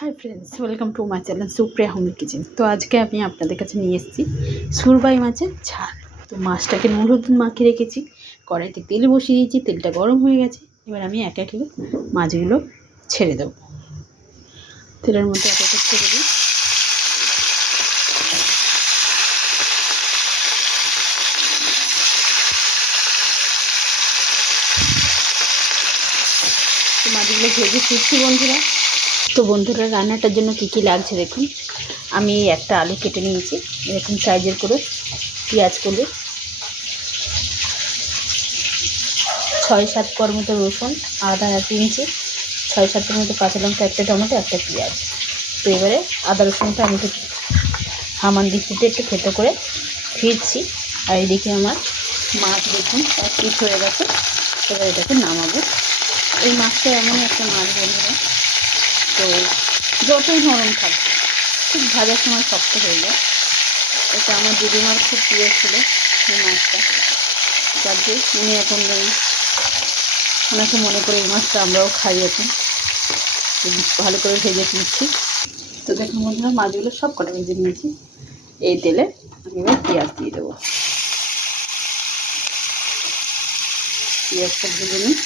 Hi friends, welcome to my channel Supriya home kitchen. তো আজকে আমি আপনাদের কাছে নিয়ে এসেছি সুরবাই মাছের ঝাল। তো মাছটাকে নুন হলুদ মাখিয়ে রেখেছি, কড়াইতে তেল বসিয়ে দিয়েছি, তেলটা গরম হয়ে গেছে। এবার আমি এক এক মাছগুলো ছেড়ে দেবো তেলের মধ্যে, এক এক ছেড়ে দিই। তো মাছগুলো ভেজে ফিরছি বন্ধুরা। তো বন্ধুরা, রান্নাটার জন্য কী কী লাগছে দেখুন। আমি একটা আলু কেটে নিয়েছি এরকম সাইজের করে, পেঁয়াজ করে 6-7 কোয়ার মতো রসুন, আদা 1 ইঞ্চি, 6-7 মতো কাঁচা লঙ্কা, একটা টমেটো, একটা পেঁয়াজ। তো এবারে আদা রসুনটা আমি একটু হামান দিতে একটু খেতে করে ফিরছি। আর এদিকে আমার মাছ দেখুন এক পিস হয়ে গেছে। এবার এটাকে নামাবো। এই মাছটা এমনই একটা মাছ বন্ধুরা, তো যতই নরম থাকবে ঠিক ভাজার সময় শক্ত হয়ে যায়। এটা আমার দিদিমার খুব প্রিয় ছিল এই মাছটা, যাতে উনি এখন নেই, ওনাকে মনে করে এই মাছটা আমরাও খাই এখন। ভালো করে ভেজে তুলছি। তো দেখুন বন্ধুরা, মাছগুলো সব কটা ভেজে নিয়েছি। এই তেলে আমি এবার পেঁয়াজ দিয়ে দেবো। পেঁয়াজটা ভেজে নিই।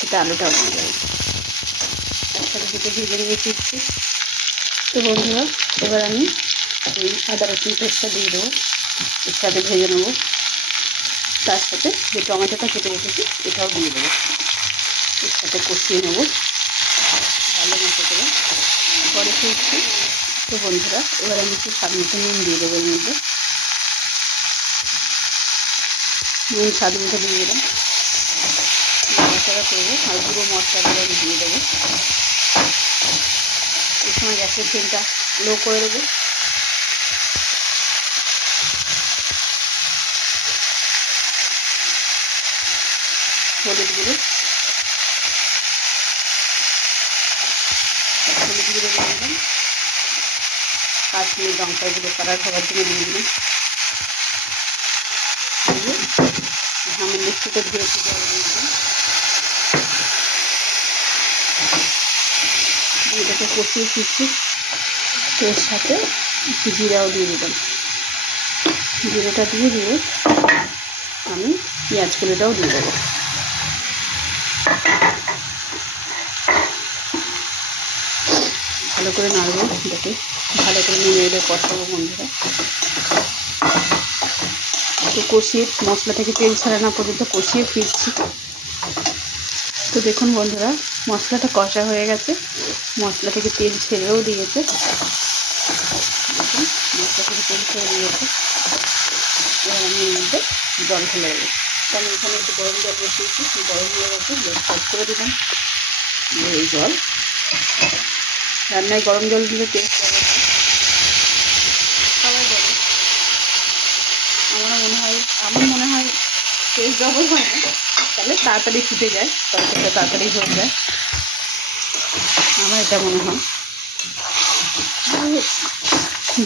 সেটা আলুটাও দিয়ে দেবো, একসাথে দুটো ভেজে নিয়ে ফিরছি। তো বন্ধুরা, এবার আমি এই আদা রসুন পেস্টটা দিয়ে দেবো, এর সাথে ভেজে নেবো। তার সাথে যে টমেটোটা কেটে রেখেছি এটাও দিয়ে দেবো, এর সাথে কষিয়ে নেবো ভালো মতো করে। পরে ফিরছি। তো বন্ধুরা, এবার আমি একটু স্বাদ মতো নুন দিয়ে দেবো এর মধ্যে। নুন স্বাদ মতো দিয়ে দিলাম। নাড়াচাড়া করবো আর গুঁড়ো মশলাগুলো আমি দিয়ে দেবো। এই সময় গ্যাসের ফ্লেমটা লো করে দেবো। হলুদ গুঁড়ো দিয়ে দিলাম। কাশ্মীরি লঙ্কার গুঁড়ো কালার হওয়ার জন্য দিয়ে দিলাম। সামান্য একটু ধুয়েছি জল দিয়ে দিলাম। দিয়ে এটাকে কষিয়ে ফিরছি। তো এর সাথে একটু জিরাও দিয়ে দিলাম। জিরেটা দিয়ে আমি পেঁয়াজগুলোটাও দিয়ে দেবো। ভালো করে নাড়বো, এটাকে ভালো করে নিয়ে এলে কষাবো বন্ধুরা। তো কষিয়ে মশলা থেকে তেল ছাড়ানো পর্যন্ত কষিয়ে ফিরছি। তো দেখুন বন্ধুরা, মশলাটা কষা হয়ে গেছে, মশলা থেকে তেল ছেড়েও দিয়েছে। দেখুন মশলা থেকে তেল ছেড়ে দিয়েছে। এবার আমি এর মধ্যে জল ঢেলে দেবো। তো আমি এখানে একটু গরম জল বসিয়েছি, গরম হয়ে গেছে, গ্যাস অফ করে দিলাম। এই জল, রান্নায় গরম জল দিলে টেস্ট লাগে, সবাই বলে। আমার মনে হয় টেস্ট ডবল হয় না, তাহলে তাড়াতাড়ি ফুটে যায়, তরকারিটা তাড়াতাড়ি হয়ে যায়, আমার এটা মনে হয়।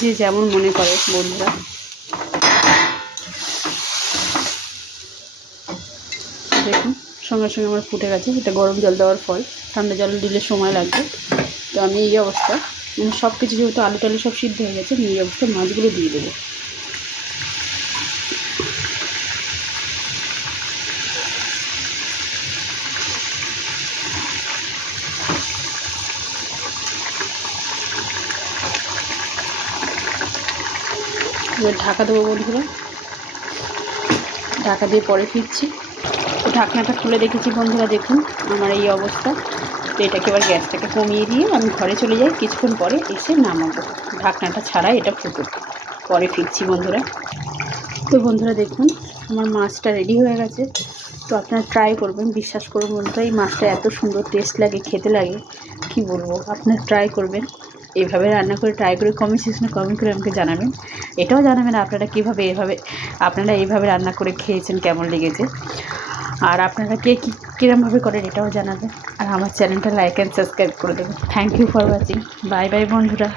যে যেমন মনে করে বন্ধুরা। দেখুন সঙ্গে সঙ্গে আমার ফুটে গেছে। এটা গরম জল দেওয়ার ফল, ঠান্ডা জল দিলে সময় লাগবে। তো আমি এই অবস্থা, সব কিছু যেহেতু আলু টালু সব সিদ্ধ হয়ে গেছে, আমি এই অবস্থায় মাছগুলো দিয়ে দেবো। এবার ঢাকা দেবো বন্ধুরা। ঢাকা দিয়ে পরে ফিরছি। তো ঢাকনাটা খুলে দেখেছি বন্ধুরা, দেখুন আমার এই অবস্থা। তো এটাকে এবার গ্যাসটাকে কমিয়ে দিয়ে আমি ঘরে চলে যাই। কিছুক্ষণ পরে এসে নামাবো, ঢাকনাটা ছাড়াই এটা ফুটুক, পরে ফিরছি বন্ধুরা। তো বন্ধুরা দেখুন আমার মাছটা রেডি হয়ে গেছে। তো আপনারা ট্রাই করবেন, বিশ্বাস করুন বন্ধুরা, এই মাছটা এত সুন্দর টেস্ট লাগে, খেতে লাগে কি বলবো। আপনারা ট্রাই করবেন, এইভাবে রান্না করে ট্রাই করে কমেন্ট সেকশনে কমেন্ট করে আমাকে জানাবেন। এটাও জানাবেন আপনারা কীভাবে এইভাবে রান্না করে খেয়েছেন, কেমন লেগেছে। আর আপনারা কে কীরমভাবে করেন এটাও জানাবেন, আর আমার চ্যানেলটা লাইক অ্যান্ড সাবস্ক্রাইব করে দেবেন। Thank you for watching. Bye bye বন্ধুরা।